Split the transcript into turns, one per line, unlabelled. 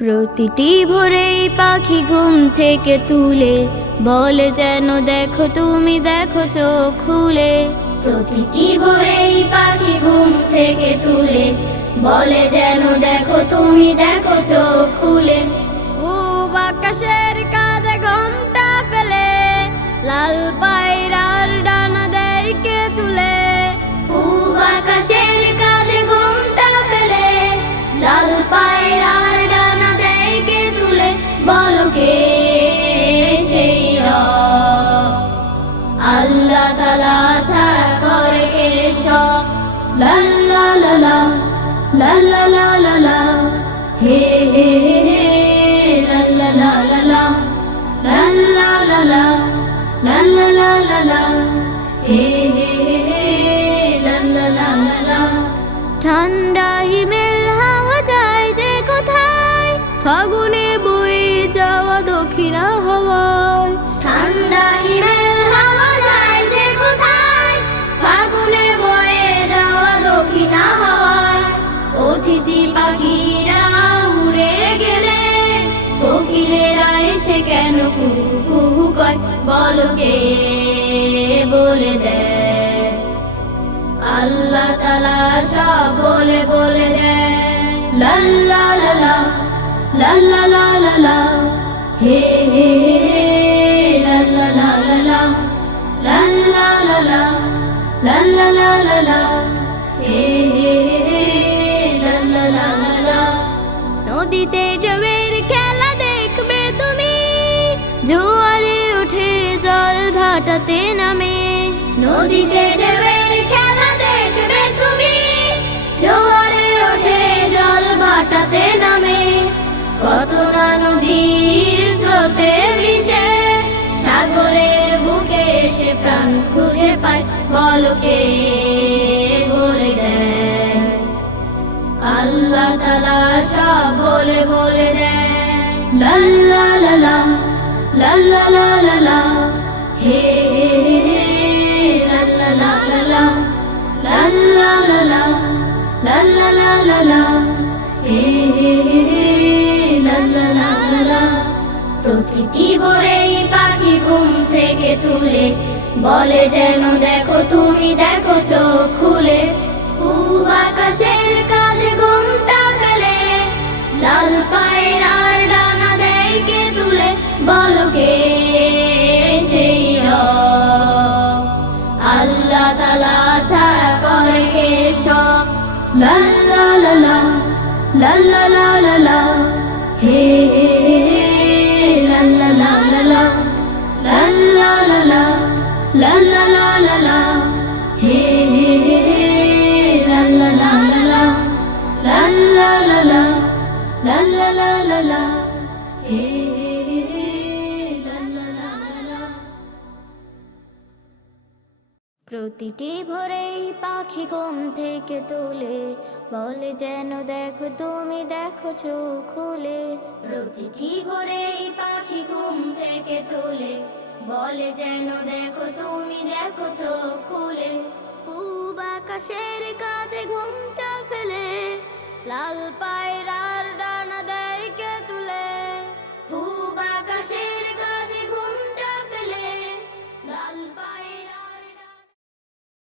প্রতিটি ভোরেই পাখি ঘুম থেকে তুলে। বলে যেন দেখো তুমি, দেখো চোখ খুলে। প্রতিটি ভোরেই পাখি ঘুম থেকে তুলে। বলে যেন দেখো তুমি, দেখো হে হে হে হে হে হে ঠান্ডা হিমেল হাওয়া যায় যে কোথায় ফাগুনে বয়ে যাওয়া দক্ষিণা হাওয়ায় কেন কুহু কয় বলকে বলে দেয় আল্লাহ তালা সব বলে বলে দেয় লাল্লা লালা লাল্লা লালা হে হে লাল্লা লালা লাল্লা লালা লাল্লা লালা জোয়ারে উঠে জল ভাটাতে নামে। নদীতে ঢেউয়ের খেলা দেখবে তুমি। জোয়ারে ওঠে জল ভাটাতে নামে। কত না নদীর স্রোতে মিশে, সাগরের বুকে এসে প্রাণ খুঁজে পায়, বলকে বলে দেয়। আল্লাহ তালা সব বলে বলে দেয়। লা লা। প্রতিটি ভোরেই পাখি ঘুম থেকে তুলে। বলে যেন দেখো তুমি, দেখো চোখ খুলে। পূব আকাশের la la la la la প্রতিটি ভোরেই পাখি ঘুম থেকে তুলে। বলে যেন দেখো, তুমি দেখো চোখ খুলে। প্রতিটি ভোরেই পাখি ঘুম থেকে তুলে। বলে যেন দেখো, তুমি দেখো চোখ খুলে। পূব আকাশের কাঁধে ঘুমটা ফেলে। লাল পায়রা